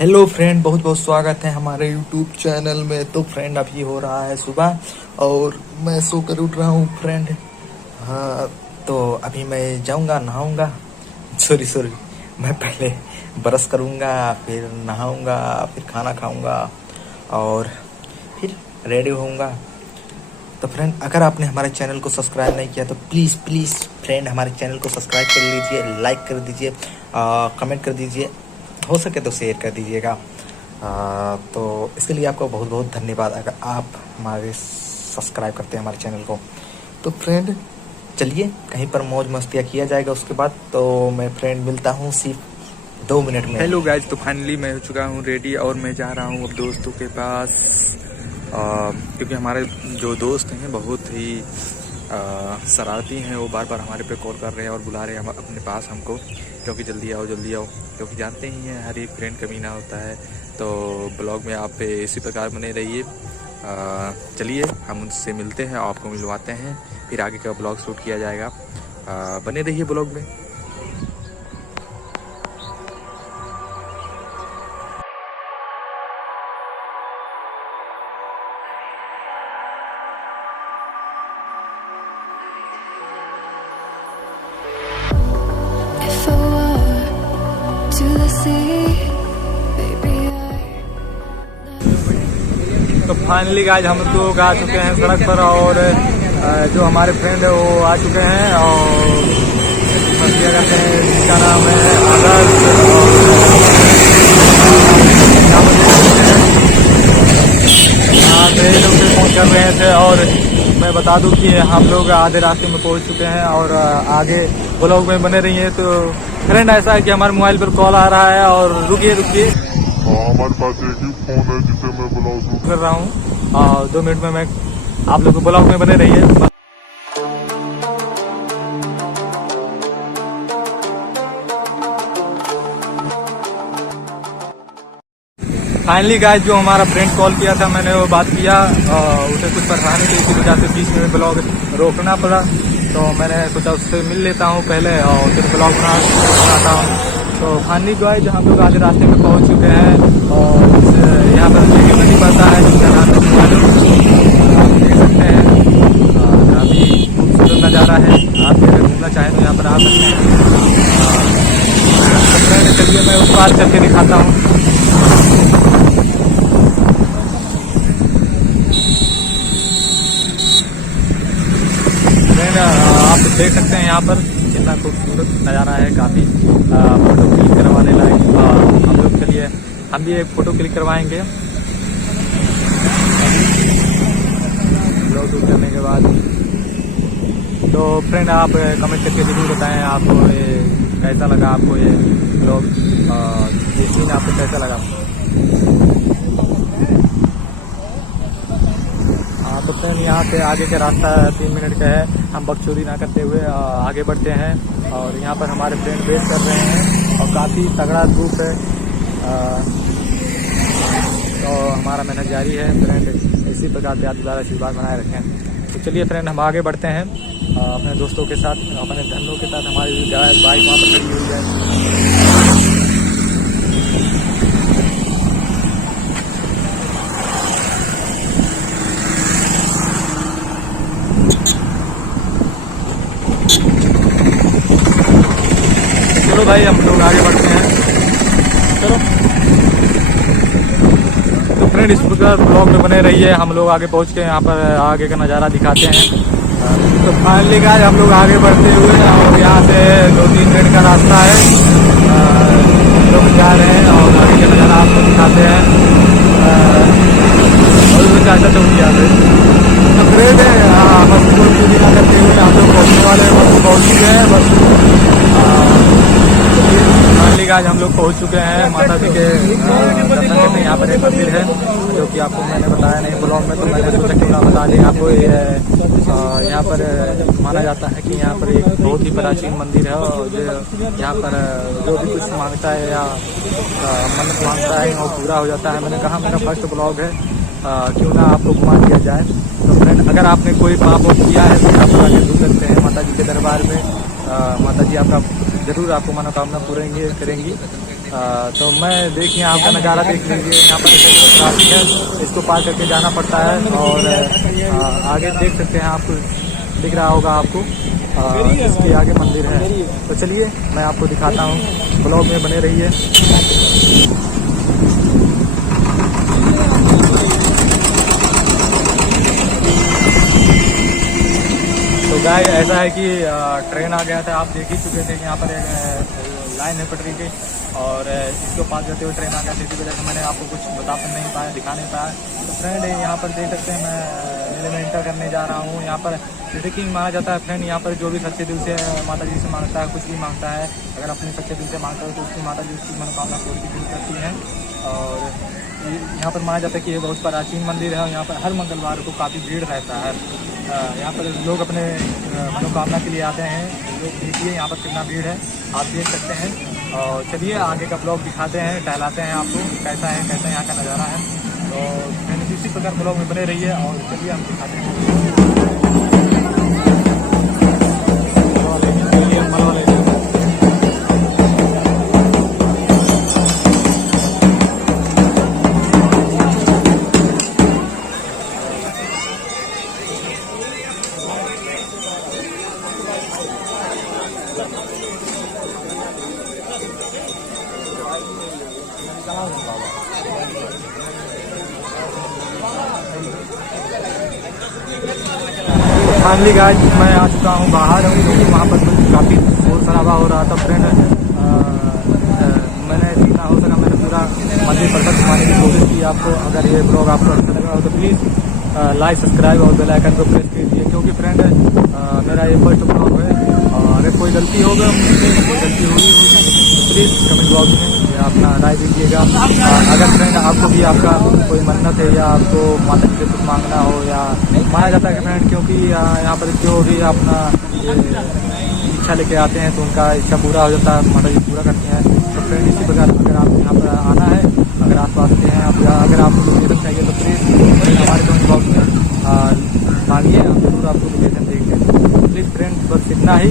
Hello friend, बहुत बहुत स्वागत है हमारे यूट्यूब चैनल में। तो फ्रेंड अभी हो रहा है सुबह और मैं सो कर उठ रहा हूँ फ्रेंड। हाँ, तो अभी मैं जाऊँगा, नहाऊँगा। सॉरी, मैं पहले ब्रश करूँगा, फिर नहाऊँगा, फिर खाना खाऊँगा और फिर रेडी होऊँगा। तो फ्रेंड, अगर आपने हमारे चैनल को सब्सक्राइब नहीं किया तो प्लीज़ प्लीज़ फ्रेंड हमारे चैनल को सब्सक्राइब कर लीजिए, लाइक कर दीजिए, कमेंट कर दीजिए, हो सके तो शेयर कर दीजिएगा। तो इसके लिए आपको बहुत बहुत धन्यवाद अगर आप हमारे सब्सक्राइब करते हैं हमारे चैनल को। तो फ्रेंड चलिए कहीं पर मौज मस्तियाँ किया जाएगा उसके बाद। तो मैं फ्रेंड मिलता हूँ सिर्फ 2 मिनट में। हेलो गाइज, तो फाइनली मैं हो चुका हूँ रेडी और मैं जा रहा हूँ अब दोस्तों के पास। क्योंकि हमारे जो दोस्त हैं बहुत ही शरारती हैं, वो बार बार हमारे पे कॉल कर रहे हैं और बुला रहे हैं अपने पास हमको, क्योंकि जल्दी आओ जल्दी आओ। क्योंकि जानते ही हैं हर एक फ्रेंड कमीना होता है। तो ब्लॉग में आप इसी प्रकार बने रहिए। चलिए हम उनसे मिलते हैं, आपको मिलवाते हैं, फिर आगे का ब्लॉग शूट किया जाएगा। बने रहिए ब्लॉग में। तो फाइनली गाइस हम लोग आ चुके हैं सड़क पर और जो हमारे फ्रेंड है वो आ चुके हैं और क्या कहते हैं, जिसका नाम है आदर्श। पहुँच कर रहे थे और मैं बता दूं कि हम लोग आधे रास्ते में पहुंच चुके हैं और आगे ब्लॉग में बने रहिए। तो फ्रेंड ऐसा है कि हमारे मोबाइल पर कॉल आ रहा है और रुकिए हमारे पास एक ही फोन है जिसे मैं ब्लॉग शूट कर रहा हूँ। 2 मिनट में मैं आप लोग को ब्लॉग में बने रहिए। फाइनली गाइस जो हमारा फ्रेंड कॉल किया था, मैंने वो बात किया, उसे कुछ परेशानी थी, इसी वजह से बीच में ब्लॉग रोकना पड़ा। तो मैंने सोचा उससे मिल लेता हूँ पहले और फिर ब्लॉग बनाता हूँ। तो फाइनली गाइस हम लोग आधे रास्ते में पहुँच चुके हैं और यहाँ पर नदी पड़ता है जिसका नाम आप देख सकते हैं। काफ़ी खूबसूरत नज़ारा है, आप अगर घूमना चाहें तो यहाँ पर आ सकते हैं। चलिए मैं उस पार चल के दिखाता हूँ। आप देख सकते हैं यहाँ पर कितना खूबसूरत नज़ारा है, काफ़ी फ़ोटो क्लिक करवाने लायक। हम लोग चलिए हम भी एक फ़ोटो क्लिक करवाएंगे ब्लॉग शूट करने के बाद। तो फ्रेंड आप कमेंट करके जरूर बताएं आपको ये कैसा लगा, आपको ये ब्लॉग, ये सीन आपको कैसा लगा। तो फ्रेंड यहाँ से आगे का रास्ता 3 मिनट का है। हम बकचोदी ना करते हुए आगे बढ़ते हैं और यहाँ पर हमारे फ्रेंड वेट कर रहे हैं और काफ़ी तगड़ा धूप है। तो हमारा मेहनत जारी है फ्रेंड, इसी प्रकार से आप दोबारा आशीर्वाद बनाए रखें। तो चलिए फ्रेंड हम आगे बढ़ते हैं अपने दोस्तों के साथ, अपने धंधों के साथ। हमारी बाइक वहाँ पर खड़ी हुई है। चलो भाई हम लोग आगे बढ़ते हैं, चलो। तो फ्रेंड इस प्रकार ब्लॉग में बने रहिए, हम लोग आगे पहुंच के यहाँ पर आगे का नज़ारा दिखाते हैं। तो फाइनली गाइस हम लोग आगे बढ़ते हुए और यहाँ से 2-3 मिनट का रास्ता है, हम लोग जा रहे हैं और आगे का नज़ारा आपको दिखाते हैं। और चाचा चौक यहाँ पे तो फ्रेंड बस पूरी ना करते हुए हम लोग पहुँचने वाले हैं, बस पहुँच चुके हैं। बस फाइनली गाइस हम लोग पहुंच चुके हैं माता जी के दर्शन करने। यहाँ पर एक मंदिर है जो कि आपको मैंने बताया नहीं ब्लॉग में, तो मैंने सोचा क्यों ना बता दें आपको। यहाँ पर माना जाता है कि यहाँ पर एक बहुत ही प्राचीन मंदिर है और जो यहाँ पर जो भी कुछ मांगता है या मन्नत मांगता है वो पूरा हो जाता है। मैंने कहा मेरा फर्स्ट ब्लॉग है, क्यों ना आपको घुमा दिया जाए। तो फ्रेंड अगर आपने कोई पाप किया है तो आप आगे दूर सकते हैं माता जी के दरबार में। माता जी आपका जरूर आपको मनोकामना पूरी करेंगी। तो मैं देखिए यहाँ का नज़ारा देख लीजिए। यहाँ पर ट्रैफिक है, इसको पार करके जाना पड़ता है। और आगे देख सकते हैं, आपको दिख रहा होगा आपको, इसके आगे मंदिर है। तो चलिए मैं आपको दिखाता हूँ, ब्लॉग में बने रहिए। तो गाइस ऐसा है कि ट्रेन आ गया था, आप देख ही चुके थे। यहाँ पर एक लाइन है पटरी की, और इसको पास करते हुए ट्रेन आ गया, इसी वजह से मैंने आपको कुछ बता नहीं पाया, दिखा नहीं पाया। तो फ्रेंड यहाँ पर देख सकते हैं, मैं मेले में एंटर करने जा रहा हूँ। यहाँ पर जैसे कि माना जाता है फ्रेंड, यहाँ पर जो भी सच्चे दिल से माता जी से मांगता है, कुछ भी मांगता है, अगर अपने सच्चे दिल से मांगता है तो उसकी माता जी उसकी मनोकामना पूरी करती हैं। और यहाँ पर माना जाता है कि ये बहुत प्राचीन मंदिर है, और यहाँ पर हर मंगलवार को काफ़ी भीड़ रहता है। यहाँ पर लोग अपने मनोकामना के लिए आते हैं। लोग देखिए यहाँ पर कितना भीड़ है, आप देख सकते हैं। और चलिए आगे का ब्लॉग दिखाते हैं, टहलाते हैं आपको कैसा यहाँ का नज़ारा है। तो मैंने इसी प्रकार ब्लॉग में बने रहिए, और चलिए हम दिखाते हैं। फाइनली गाइस मैं आ चुका हूँ बाहर, क्योंकि वहाँ पर काफ़ी शोर शराबा हो रहा था फ्रेंड। मैंने जितना हो सका मैंने पूरा मंदिर परिसर घुमाने की कोशिश की आपको। अगर ये ब्लॉग आपको अच्छा लगा हो तो प्लीज़ लाइक, सब्सक्राइब और बेल आइकन को प्रेस कीजिए, क्योंकि फ्रेंड मेरा ये फर्स्ट ब्लॉग है। अगर कोई गलती होगी तो प्लीज़ कमेंट बॉक्स में अपना राय दीजिएगा। अगर फ्रेंड आपको भी आपका कोई मन्नत है, या आपको माता जी से कुछ मांगना हो, या माना जाता है कि फ्रेंड, क्योंकि यहाँ पर जो भी अपना इच्छा लेके आते हैं तो उनका इच्छा पूरा हो जाता है, माता जी पूरा करती हैं। तो फ्रेंड इसी प्रकार अगर आपको यहाँ पर आना है, अगर आप आते हैं, अगर आपको लोकेशन चाहिए तो प्लीज़ हमारे कमेंट बॉक्स में मांगिए, हम जरूर आपको लोकेशन देंगे। प्लीज़ फ्रेंड बस इतना ही।